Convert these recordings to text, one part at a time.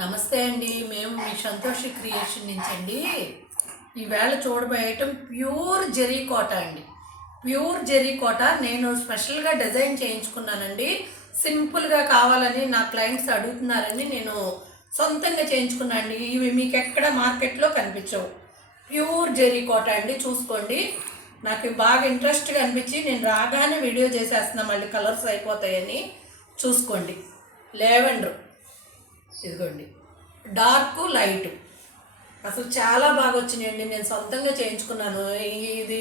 నమస్తే అండి. మేము మీ సంతోషి క్రియేషన్ నుంచి అండి. ఈవేళ చూడబోయే ఐటమ్ ప్యూర్ జెరీ కోట అండి. ప్యూర్ జెరీ కోట నేను స్పెషల్గా డిజైన్ చేయించుకున్నానండి. సింపుల్గా కావాలని నా క్లయింట్స్ అడుగుతున్నారని నేను సొంతంగా చేయించుకున్నాను అండి. ఇవి మీకు ఎక్కడ మార్కెట్లో కనిపించవు. ప్యూర్ జెరీ కోట అండి. చూసుకోండి, నాకు బాగా ఇంట్రెస్ట్గా అనిపించి నేను రాగానే వీడియో చేసేస్తున్నా, మళ్ళీ కలర్స్ అయిపోతాయని. చూసుకోండి, లెవెండర్, ఇదిగోండి, డార్క్ లైట్, అసలు చాలా బాగా వచ్చినాయండి. నేను సొంతంగా చేయించుకున్నాను. ఇది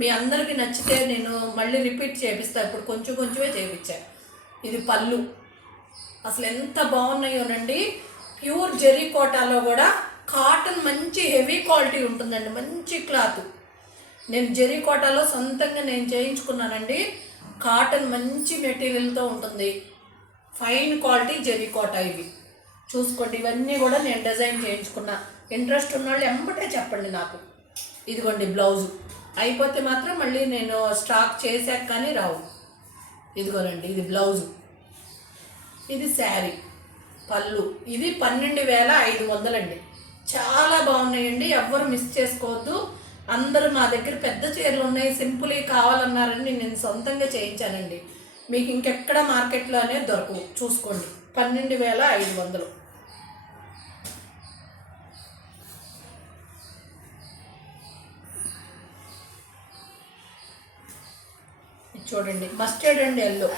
మీ అందరికీ నచ్చితే నేను మళ్ళీ రిపీట్ చేపిస్తాను. ఇప్పుడు కొంచెం కొంచెమే చేయించాను. ఇది పళ్ళు, అసలు ఎంత బాగున్నాయోనండి. ప్యూర్ జెరీ కోటాలో కూడా కాటన్ మంచి హెవీ క్వాలిటీ ఉంటుందండి, మంచి క్లాత్. నేను జెరీ కోటాలో సొంతంగా నేను చేయించుకున్నానండి. కాటన్ మంచి మెటీరియల్తో ఉంటుంది, ఫైన్ క్వాలిటీ జెరీ కోట. ఇవి చూసుకోండి, ఇవన్నీ కూడా నేను డిజైన్ చేయించుకున్నా. ఇంట్రెస్ట్ ఉన్న వాళ్ళు ఎంబటే చెప్పండి నాకు. ఇదిగోండి బ్లౌజు, అయిపోతే మాత్రం మళ్ళీ నేను స్టాక్ చేశాక కానీ రావు. ఇదిగోనండి, ఇది బ్లౌజు, ఇది శారీ, పళ్ళు. ఇది 12,500 అండి. చాలా బాగున్నాయండి, ఎవ్వరు మిస్ చేసుకోవద్దు. అందరూ మా దగ్గర పెద్ద చీరలు ఉన్నాయి, సింపుల్గా కావాలన్నారని నేను సొంతంగా చేయించానండి. మీకు ఇంకెక్కడ మార్కెట్లో అనేది దొరకవు. చూసుకోండి, 12,500. చూడండి, మస్టర్డ్ అండ్ ఎల్లో,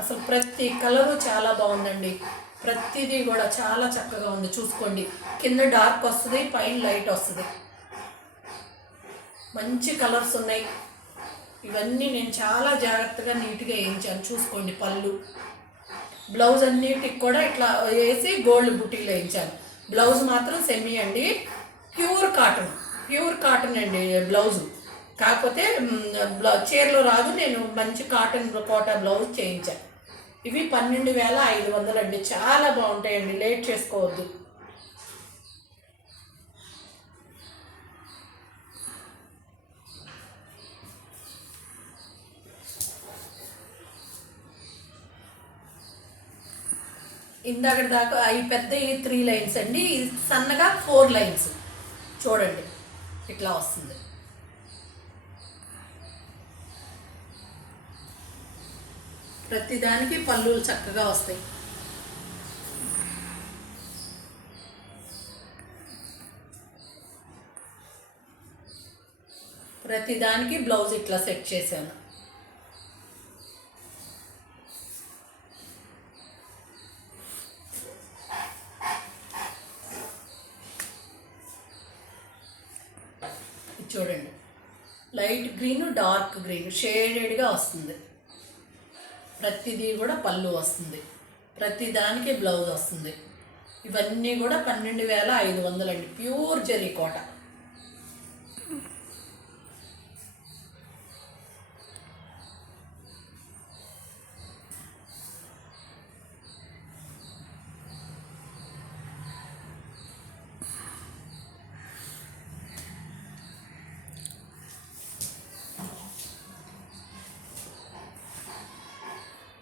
అసలు ప్రతి కలరు చాలా బాగుందండి. ప్రతిదీ కూడా చాలా చక్కగా ఉంది. చూసుకోండి, కింద డార్క్ వస్తుంది, పైన లైట్ వస్తుంది. మంచి కలర్స్ ఉన్నాయి. ఇవన్నీ నేను చాలా జాగ్రత్తగా నీట్గా వేయించాను. చూసుకోండి, పళ్ళు, బ్లౌజ్ అన్నిటికి కూడా ఇట్లా వేసి గోల్డ్ బుట్టీలు వేయించాను. బ్లౌజ్ మాత్రం సెమీ అండి, ప్యూర్ కాటన్. ప్యూర్ కాటన్ అండి బ్లౌజు, కాకపోతే చీరలో రాదు. నేను మంచి కాటన్ కోట బ్లౌజ్ చేయించాను. ఇవి 12,500 అండి. చాలా బాగుంటాయండి, లేట్ చేసుకోవద్దు. ఇందాక దాకా అవి పెద్ద 3 లైన్స్ అండి, సన్నగా 4 లైన్స్. చూడండి, ఇట్లా వస్తుంది. ప్రతిదానికి పళ్ళులు చక్కగా వస్తాయి. ప్రతిదానికి బ్లౌజ్ ఇట్లా సెట్ చేశాను. చూడండి, లైట్ గ్రీన్, డార్క్ గ్రీన్ షేడెడ్గా వస్తుంది. ప్రతిదీ కూడా పళ్ళు వస్తుంది, ప్రతిదానికి బ్లౌజ్ వస్తుంది. ఇవన్నీ కూడా 12,500 అండి, ప్యూర్ జెరీ కోట.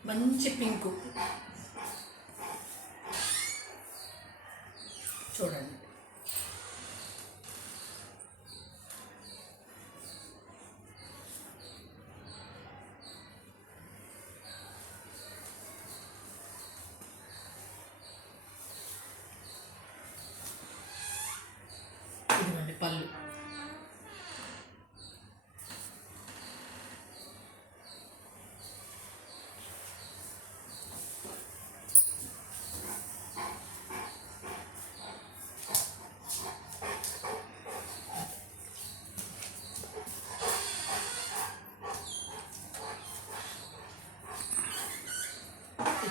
మంచి పింకు, చూడండి. ఇదిగోండి పళ్ళు,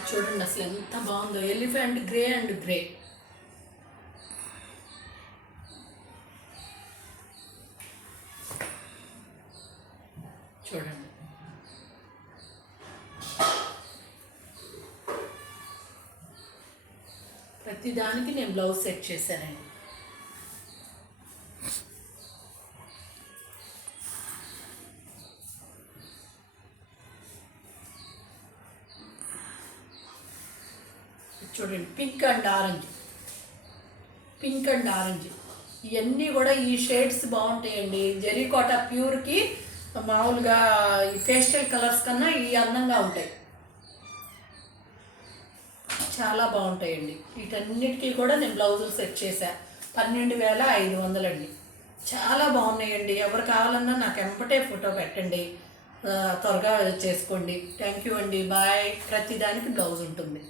చూడండి అసలు ఎంత బాగుందో. Elephant grey and grey. చూడండి, ప్రతిదానికి నేను బ్లౌజ్ సెట్ చేశానండి. చూడండి, pink and orange. Pink and orange. ఇవన్నీ కూడా ఈ షేడ్స్ బాగుంటాయండి. జరీ కోటా ప్యూర్కి మామూలుగా ఈ పేస్టల్ కలర్స్ కన్నా ఈ అందంగా ఉంటాయి, చాలా బాగుంటాయండి. వీటన్నిటికీ కూడా నేను బ్లౌజులు సెట్ చేశా. 12,500 అండి. చాలా బాగున్నాయండి. ఎవరు కావాలన్నా నాకు ఎంపటే ఫోటో పెట్టండి, త్వరగా చేసుకోండి. థ్యాంక్ యూ అండి. బాయ్. ప్రతిదానికి బ్లౌజ్ ఉంటుంది.